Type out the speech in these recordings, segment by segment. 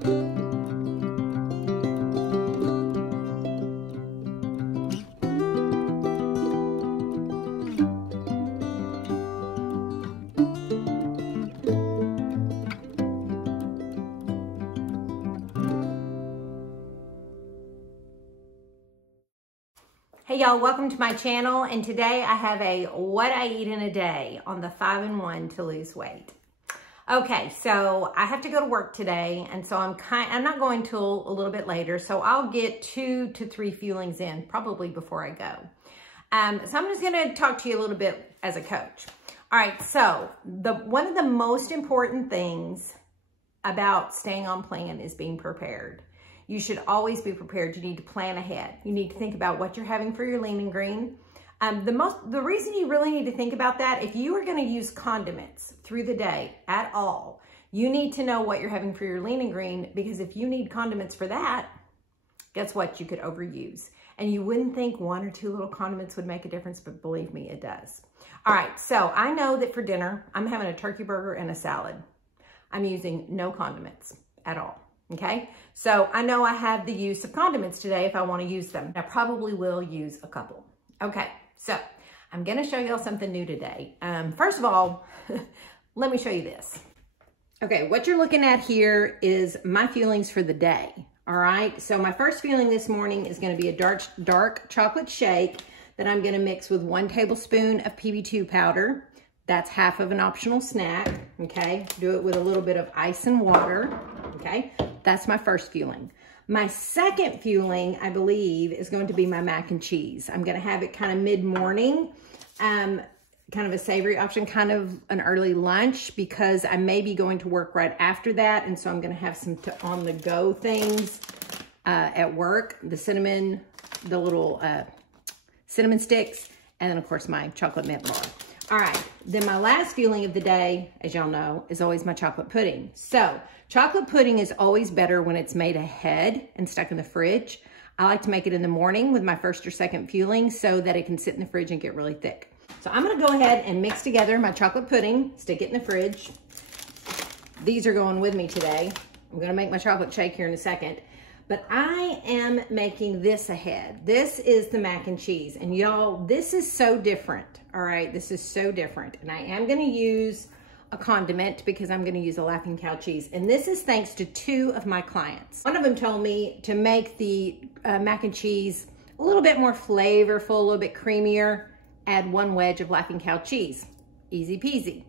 Hey y'all, welcome to my channel, and today I have a what I eat in a day on the 5-in-1 to lose weight. Okay, so I have to go to work today, and so I'm not going till a little bit later, so I'll get 2 to 3 fuelings in probably before I go. So I'm just gonna talk to you a little bit as a coach. All right, so one of the most important things about staying on plan is being prepared. You should always be prepared. You need to plan ahead. You need to think about what you're having for your lean and green. The reason you really need to think about that, if you are going to use condiments through the day at all, you need to know what you're having for your lean and green, because if you need condiments for that, guess what? You could overuse. And you wouldn't think 1 or 2 little condiments would make a difference, but believe me, it does. All right, so I know that for dinner, I'm having a turkey burger and a salad. I'm using no condiments at all. Okay, so I know I have the use of condiments today if I want to use them. I probably will use a couple. Okay, so I'm going to show y'all something new today. First of all, let me show you this. Okay, what you're looking at here is my fuelings for the day. All right, so my first fueling this morning is going to be a dark chocolate shake that I'm going to mix with 1 tablespoon of PB2 powder. That's half of an optional snack, okay? Do it with a little bit of ice and water, okay? That's my first fueling. My second fueling, I believe, is going to be my mac and cheese. I'm gonna have it kind of mid-morning, kind of a savory option, kind of an early lunch, because I may be going to work right after that, and so I'm gonna have some on-the-go things at work. The cinnamon, the little cinnamon sticks, and then of course my chocolate mint bar. All right, then my last fueling of the day, as y'all know, is always my chocolate pudding. So chocolate pudding is always better when it's made ahead and stuck in the fridge. I like to make it in the morning with my first or second fueling so that it can sit in the fridge and get really thick. So I'm gonna go ahead and mix together my chocolate pudding, stick it in the fridge. These are going with me today. I'm gonna make my chocolate shake here in a second. But I am making this ahead. This is the mac and cheese. And y'all, this is so different, all right? This is so different. And I am gonna use a condiment because I'm gonna use a Laughing Cow cheese. And this is thanks to 2 of my clients. One of them told me to make the mac and cheese a little bit more flavorful, a little bit creamier, add 1 wedge of Laughing Cow cheese. Easy peasy.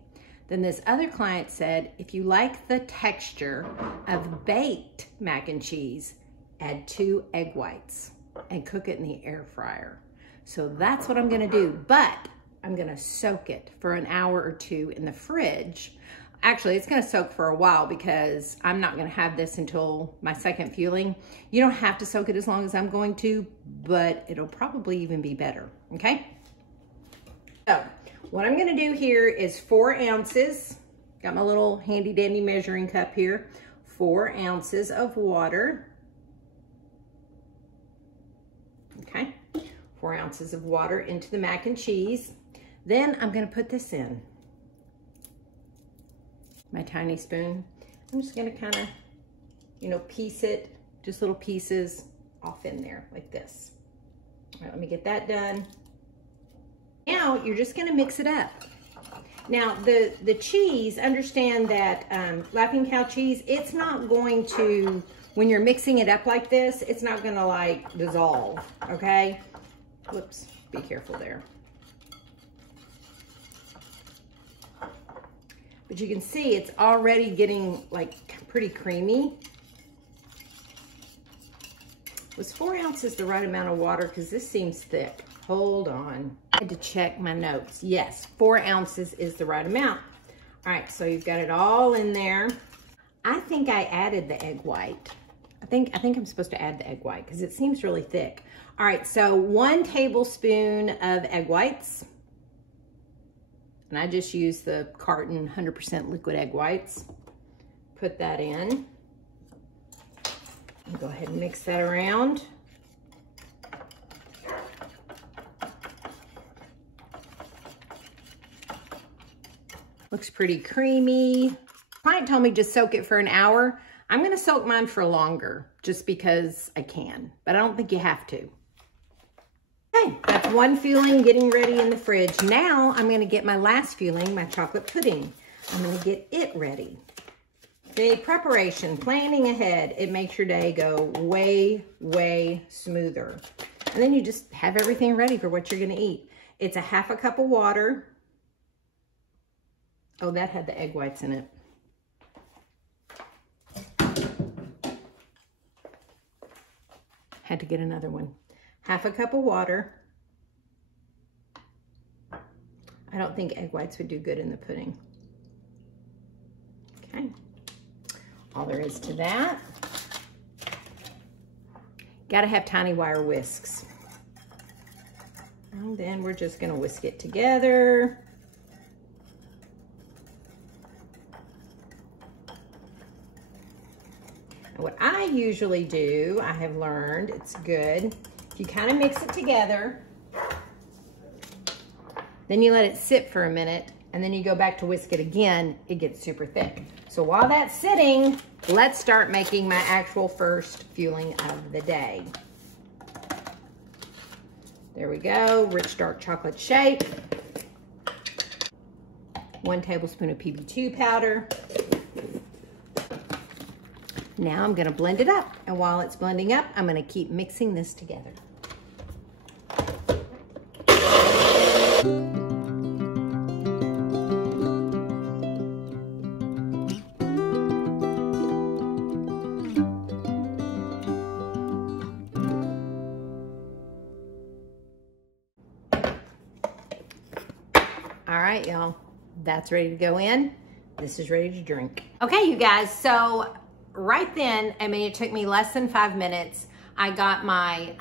Then this other client said, if you like the texture of baked mac and cheese, add 2 egg whites and cook it in the air fryer. So that's what I'm gonna do, but I'm gonna soak it for an hour or 2 in the fridge. Actually, it's gonna soak for a while because I'm not gonna have this until my second fueling. You don't have to soak it as long as I'm going to, but it'll probably even be better, okay? So what I'm gonna do here is 4 ounces, got my little handy dandy measuring cup here, 4 ounces of water. Okay, 4 ounces of water into the mac and cheese. Then I'm gonna put this in my tiny spoon. I'm just gonna kind of, you know, piece it, just little pieces off in there like this. All right, let me get that done. Now you're just gonna mix it up. Now the cheese, understand that Laughing Cow cheese, it's not going to, when you're mixing it up like this, it's not gonna like dissolve, okay? Whoops, be careful there. But you can see it's already getting like pretty creamy. Was 4 ounces the right amount of water? Because this seems thick. Hold on. I had to check my notes. Yes, 4 ounces is the right amount. All right, so you've got it all in there. I think I added the egg white. I think I'm supposed to add the egg white because it seems really thick. All right, so 1 tablespoon of egg whites. And I just use the carton 100% liquid egg whites. Put that in. Go ahead and mix that around. Looks pretty creamy. Client told me just soak it for an hour. I'm gonna soak mine for longer just because I can, but I don't think you have to. Okay, that's one fueling getting ready in the fridge. Now I'm gonna get my last fueling, my chocolate pudding. I'm gonna get it ready. The preparation, planning ahead, it makes your day go way, way smoother. And then you just have everything ready for what you're gonna eat. It's a half a cup of water. Oh, that had the egg whites in it. Had to get another one. Half a cup of water. I don't think egg whites would do good in the pudding. Okay. All there is to that. Gotta have tiny wire whisks. And then we're just gonna whisk it together. And what I usually do, I have learned, it's good, if you kind of mix it together, then you let it sit for a minute, and then you go back to whisk it again, it gets super thick. So while that's sitting, let's start making my actual first fueling of the day. There we go, rich dark chocolate shake. 1 tablespoon of PB2 powder. Now I'm gonna blend it up. And while it's blending up, I'm gonna keep mixing this together. All right, y'all, that's ready to go in. This is ready to drink. Okay, you guys, so right then, I mean, it took me less than 5 minutes. I got my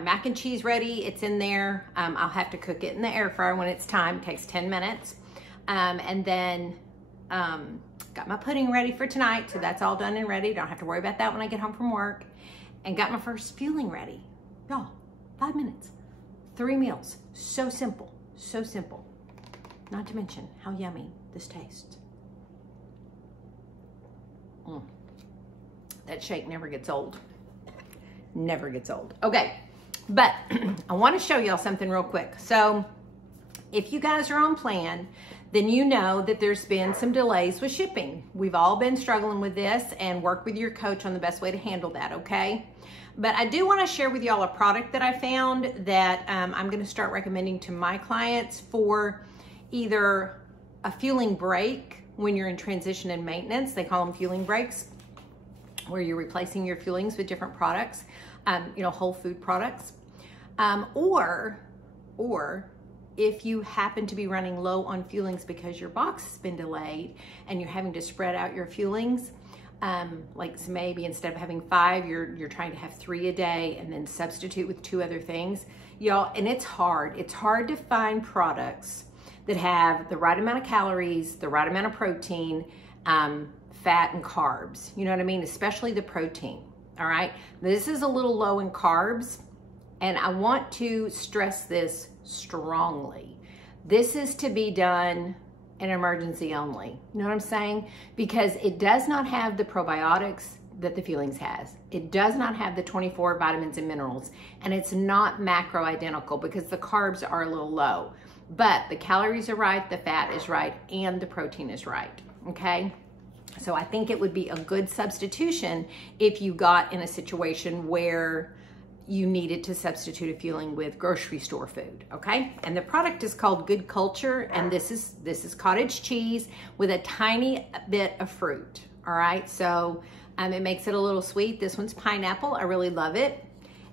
mac and cheese ready. It's in there. I'll have to cook it in the air fryer when it's time. It takes 10 minutes. And then got my pudding ready for tonight. So that's all done and ready. Don't have to worry about that when I get home from work. And got my first fueling ready. Y'all, 5 minutes, 3 meals. So simple, so simple. Not to mention how yummy this tastes. That shake never gets old. Never gets old. Okay, but I want to show y'all something real quick. So if you guys are on plan, then you know that there's been some delays with shipping. We've all been struggling with this, and work with your coach on the best way to handle that, okay? But I do want to share with y'all a product that I found that I'm going to start recommending to my clients for either a fueling break when you're in transition and maintenance. They call them fueling breaks, where you're replacing your fuelings with different products, you know, whole food products. Or if you happen to be running low on fuelings because your box has been delayed and you're having to spread out your fuelings, like maybe instead of having 5, you're trying to have 3 a day and then substitute with 2 other things. Y'all, and it's hard to find products that have the right amount of calories, the right amount of protein, fat and carbs. You know what I mean? Especially the protein, all right? This is a little low in carbs, and I want to stress this strongly. This is to be done in emergency only. You know what I'm saying? Because it does not have the probiotics that the fuelings has. It does not have the 24 vitamins and minerals, and it's not macro identical because the carbs are a little low. But the calories are right, the fat is right, and the protein is right, okay? So I think it would be a good substitution if you got in a situation where you needed to substitute a fueling with grocery store food, okay? And the product is called Good Culture, and this is cottage cheese with a tiny bit of fruit, all right? So it makes it a little sweet. This one's pineapple. I really love it.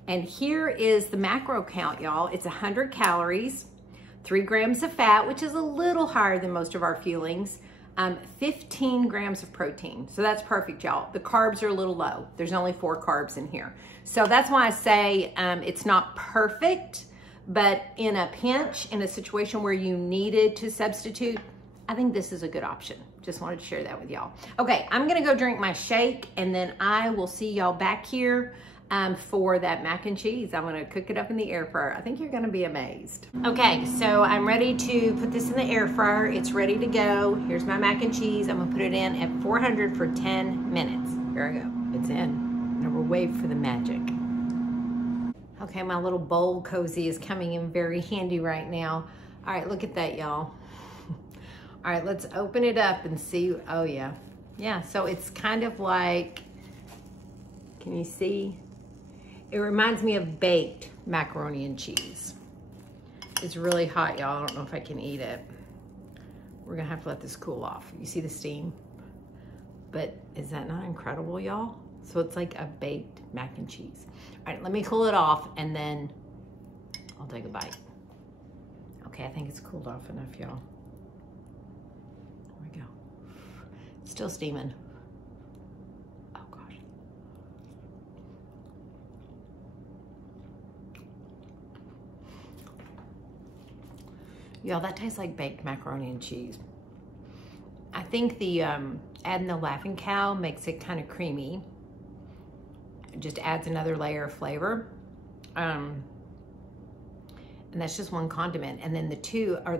And here is the macro count, y'all. It's 100 calories. 3 grams of fat, which is a little higher than most of our fuelings, 15 grams of protein. So that's perfect, y'all. The carbs are a little low. There's only 4 carbs in here. So that's why I say it's not perfect, but in a pinch, in a situation where you needed to substitute, I think this is a good option. Just wanted to share that with y'all. Okay, I'm gonna go drink my shake, and then I will see y'all back here for that mac and cheese. I'm gonna cook it up in the air fryer. I think you're gonna be amazed. Okay, so I'm ready to put this in the air fryer. It's ready to go. Here's my mac and cheese. I'm gonna put it in at 400 for 10 minutes. Here I go, it's in. Now we'll wait for the magic. Okay, my little bowl cozy is coming in very handy right now. All right, look at that, y'all. All right, let's open it up and see. Oh yeah, yeah, so it's kind of like, can you see? It reminds me of baked macaroni and cheese. It's really hot, y'all. I don't know if I can eat it. We're gonna have to let this cool off. You see the steam? But is that not incredible, y'all? So it's like a baked mac and cheese. All right, let me cool it off and then I'll take a bite. Okay, I think it's cooled off enough, y'all. There we go. Still steaming. Oh gosh. Y'all, that tastes like baked macaroni and cheese. I think the adding the Laughing Cow makes it kind of creamy. It just adds another layer of flavor. And that's just one condiment. And then the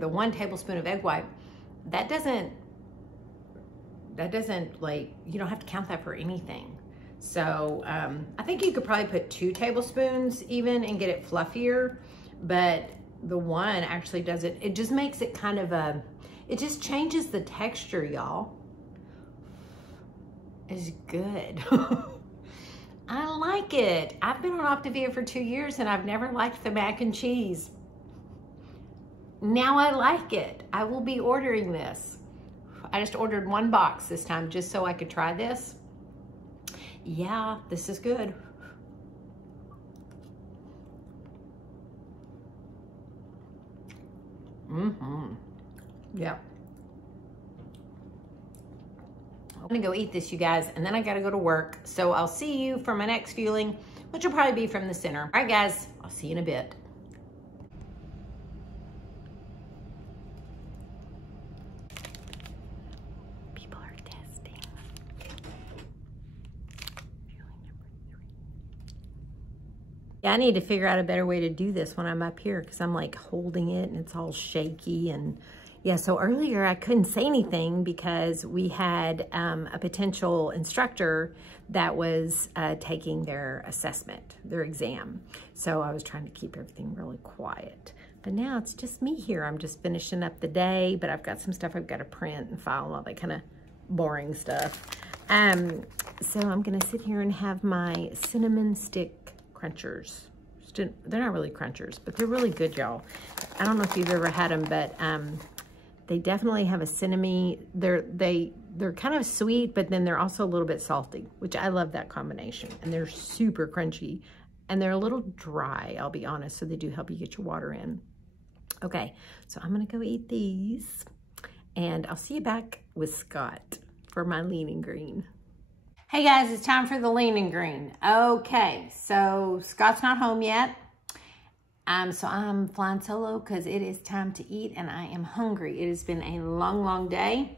1 tablespoon of egg white, that doesn't like, you don't have to count that for anything. So I think you could probably put 2 tablespoons even and get it fluffier, but the 1 actually does it. It just makes it kind of it just changes the texture, y'all. It's good. I like it. I've been on Optavia for 2 years and I've never liked the mac and cheese. Now I like it. I will be ordering this. I just ordered 1 box this time just so I could try this. Yeah, this is good. Yeah. I'm gonna go eat this, you guys, and then I gotta go to work. So I'll see you for my next fueling, which will probably be from the center. All right, guys, I'll see you in a bit. People are testing. Yeah, I need to figure out a better way to do this when I'm up here because I'm like holding it and it's all shaky. And yeah, so earlier I couldn't say anything because we had a potential instructor that was taking their assessment, their exam. So I was trying to keep everything really quiet. But now it's just me here. I'm just finishing up the day, but I've got some stuff I've got to print and file and all that kind of boring stuff. So I'm gonna sit here and have my cinnamon stick crunchers. They're not really crunchers, but they're really good, y'all. I don't know if you've ever had them, but they definitely have a cinnamon. They're kind of sweet, but then they're also a little bit salty, which I love that combination. And they're super crunchy, and they're a little dry, I'll be honest, so they do help you get your water in. Okay, so I'm gonna go eat these, and I'll see you back with Scott for my lean and green. Hey guys, it's time for the lean and green. Okay, so Scott's not home yet. So I'm flying solo because it is time to eat and I am hungry. It has been a long, long day.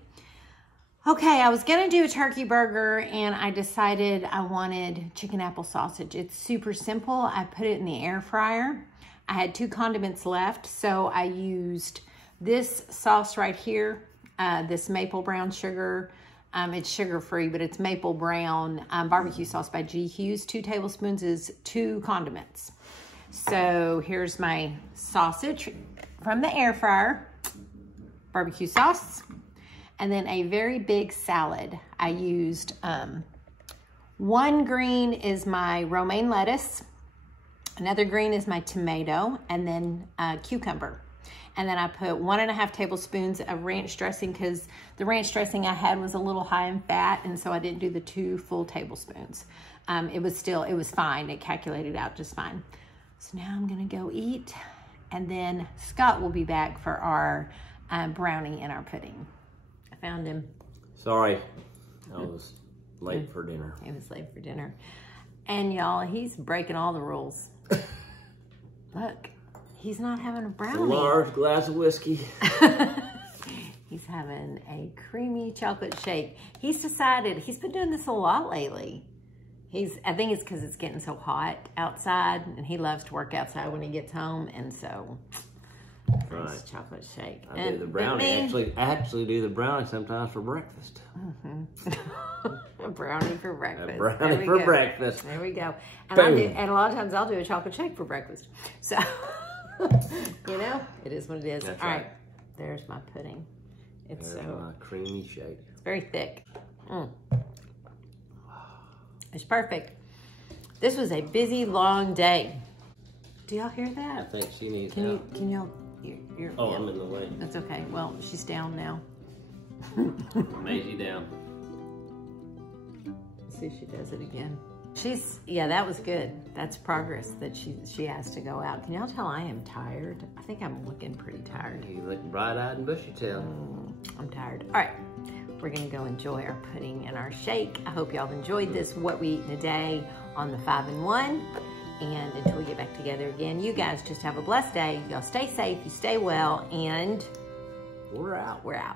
Okay, I was gonna do a turkey burger and I decided I wanted chicken apple sausage. It's super simple. I put it in the air fryer. I had 2 condiments left, so I used this sauce right here, this maple brown sugar. It's sugar-free, but it's maple brown barbecue sauce by G. Hughes. 2 tablespoons is 2 condiments. So here's my sausage from the air fryer, barbecue sauce, and then a very big salad. I used 1 green is my romaine lettuce, another green is my tomato, and then cucumber. And then I put 1.5 tablespoons of ranch dressing because the ranch dressing I had was a little high in fat, and so I didn't do the 2 full tablespoons. It was fine. It calculated out just fine. So now I'm gonna go eat, and then Scott will be back for our brownie and our pudding. I found him. Sorry, I was late for dinner. He was late for dinner. And y'all, he's breaking all the rules. Look. He's not having a brownie. A large glass of whiskey. He's having a creamy chocolate shake. He's decided, he's been doing this a lot lately. I think it's because it's getting so hot outside, and he loves to work outside when he gets home, and so nice chocolate shake. I do the brownie. I actually do the brownie sometimes for breakfast. A brownie for breakfast. A brownie for breakfast. There we go. And a lot of times I'll do a chocolate shake for breakfast. So, you know, it is what it is. That's all right. There's my pudding. It's There's my creamy shake. It's very thick. It's perfect. This was a busy, long day. Do y'all hear that? I think she needs help. Can y'all? Oh, I'm in the way. That's okay. Well, she's down now. Maisie down. Let's see if she does it again. Yeah, that was good. That's progress that she has to go out. Can y'all tell I am tired? I think I'm looking pretty tired. You look bright-eyed and bushy-tailed. I'm tired. All right. We're going to go enjoy our pudding and our shake. I hope y'all enjoyed this What We Eat in a Day on the 5-in-1. And until we get back together again, you guys just have a blessed day. Y'all stay safe, you stay well, and we're out. We're out.